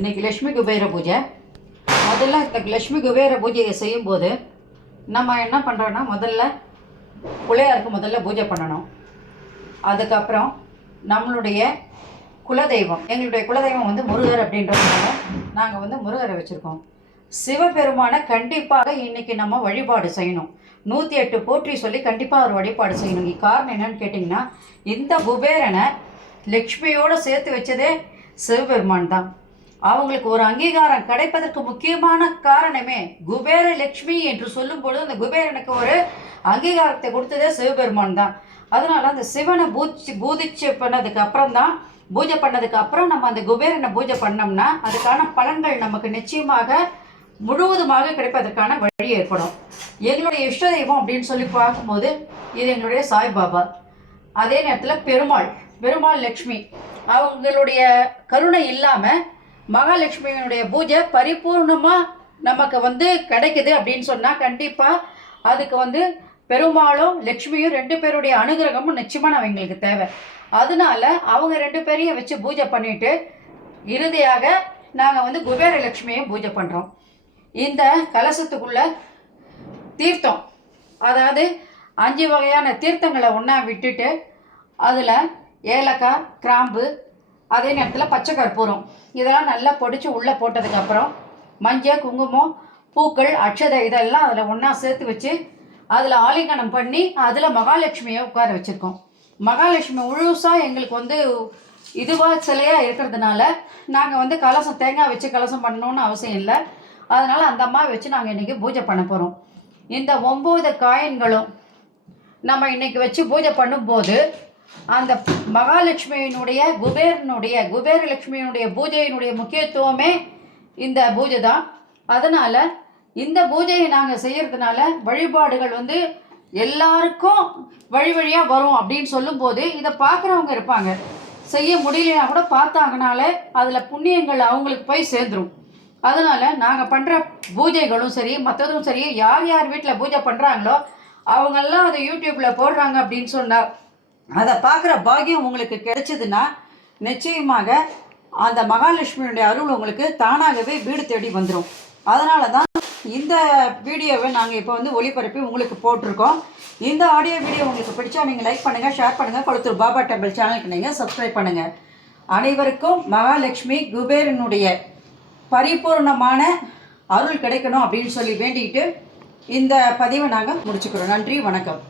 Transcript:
இன்றைக்கி லக்ஷ்மி குபேர பூஜை. முதல்ல இந்த லக்ஷ்மி குபேர பூஜையை செய்யும்போது நம்ம என்ன பண்ணுறோன்னா, முதல்ல பிள்ளையாருக்கு முதல்ல பூஜை பண்ணணும். அதுக்கப்புறம் நம்மளுடைய குலதெய்வம், எங்களுடைய குலதெய்வம் வந்து முருகர் அப்படின்றதுனால நாங்கள் வந்து முருகரை வச்சுருக்கோம். சிவபெருமானை கண்டிப்பாக இன்றைக்கி நம்ம வழிபாடு செய்யணும். 108 போற்றி சொல்லி கண்டிப்பாக ஒரு வழிபாடு செய்யணும். காரணம் என்னன்னு கேட்டிங்கன்னா, இந்த குபேரனை லக்ஷ்மியோடு சேர்த்து வச்சதே சிவபெருமான் தான். அவங்களுக்கு ஒரு அங்கீகாரம் கிடைப்பதற்கு முக்கியமான காரணமே குபேர லக்ஷ்மி என்று சொல்லும்பொழுது அந்த குபேரனுக்கு ஒரு அங்கீகாரத்தை கொடுத்ததே சிவபெருமான் தான். அதனால அந்த சிவனை பூஜை பண்ணதுக்கு அப்புறம் தான், பூஜை பண்ணதுக்கு அப்புறம் நம்ம அந்த குபேரனை பூஜை பண்ணோம்னா அதுக்கான பலன்கள் நமக்கு நிச்சயமாக முழுவதுமாக கிடைப்பதற்கான வழி ஏற்படும். எங்களுடைய இஷ்ட தெய்வம் அப்படின்னு சொல்லி பார்க்கும்போது இது எங்களுடைய சாய்பாபா. அதே நேரத்தில் பெருமாள் லக்ஷ்மி அவங்களுடைய கருணை இல்லாமல் மகாலட்சுமியினுடைய பூஜை பரிபூர்ணமாக நமக்கு வந்து கிடைக்குது அப்படின்னு சொன்னால் கண்டிப்பாக அதுக்கு வந்து பெருமாளும் லக்ஷ்மியும் 2 பேருடைய அனுகிரகமும் நிச்சயமாக அவங்களுக்கு தேவை. அதனால அவங்க 2 பேரையும் வச்சு பூஜை பண்ணிவிட்டு இறுதியாக நாங்கள் வந்து குபேர லக்ஷ்மியை பூஜை பண்ணுறோம். இந்த கலசத்துக்குள்ள தீர்த்தம், அதாவது 5 வகையான தீர்த்தங்களை ஒன்றா விட்டுட்டு அதில் ஏலக்காய், கிராம்பு, அதே நேரத்தில் பச்சை கற்பூரம் இதெல்லாம் நல்லா பொடிச்சு உள்ளே போட்டதுக்கப்புறம் மஞ்சள், குங்குமம், பூக்கள், அட்சதை இதெல்லாம் அதில் ஒன்றா சேர்த்து வச்சு அதில் ஆலிங்கனம் பண்ணி அதில் மகாலட்சுமியை உட்கார வச்சுருக்கோம். மகாலட்சுமி முழுசாக எங்களுக்கு வந்து இதுவாக சிலையாக இருக்கிறதுனால நாங்கள் வந்து கலசம் தேங்காய் வச்சு கலசம் பண்ணணுன்னு அவசியம் இல்லை. அதனால் அந்த அம்மா வச்சு நாங்கள் இன்றைக்கி பூஜை பண்ண போகிறோம். இந்த 9 காயின்களும் நம்ம இன்றைக்கி வச்சு பூஜை பண்ணும்போது அந்த மகாலட்சுமியினுடைய குபேரலட்சுமியினுடைய பூஜையினுடைய முக்கியத்துவமே இந்த பூஜை தான். அதனால் இந்த பூஜையை நாங்கள் செய்கிறதுனால வழிபாடுகள் வந்து எல்லாருக்கும் வழியாக வரும் அப்படின்னு சொல்லும்போது இதை பார்க்குறவங்க இருப்பாங்க. செய்ய முடியலனா கூட பார்த்தாங்கனாலே அதில் புண்ணியங்கள் அவங்களுக்கு போய் சேர்ந்துடும். அதனால் நாங்கள் பண்ணுற பூஜைகளும் சரி மற்றதும் சரி, யார் வீட்டில் பூஜை பண்ணுறாங்களோ அவங்கெல்லாம் அதை யூடியூப்பில் போடுறாங்க அப்படின்னு சொன்னால் அதை பார்க்குற பாக்கியம் உங்களுக்கு கிடைச்சதுன்னா நிச்சயமாக அந்த மகாலட்சுமியுடைய அருள் உங்களுக்கு தானாகவே வீடு தேடி வந்துடும். அதனால தான் இந்த வீடியோவை நாங்கள் இப்போ வந்து ஒளிபரப்பி உங்களுக்கு போட்டிருக்கோம். இந்த ஆடியோ வீடியோ உங்களுக்கு பிடிச்சா நீங்கள் லைக் பண்ணுங்கள், ஷேர் பண்ணுங்கள், கொளுத்தூர் பாபா டெம்பிள் சேனலுக்கு நீங்கள் சப்ஸ்கிரைப் பண்ணுங்கள். அனைவருக்கும் மகாலட்சுமி குபேரனுடைய பரிபூர்ணமான அருள் கிடைக்கணும் அப்படின்னு சொல்லி வேண்டிக்கிட்டு இந்த பதிவை நாங்கள் முடிச்சுக்கிறோம். நன்றி, வணக்கம்.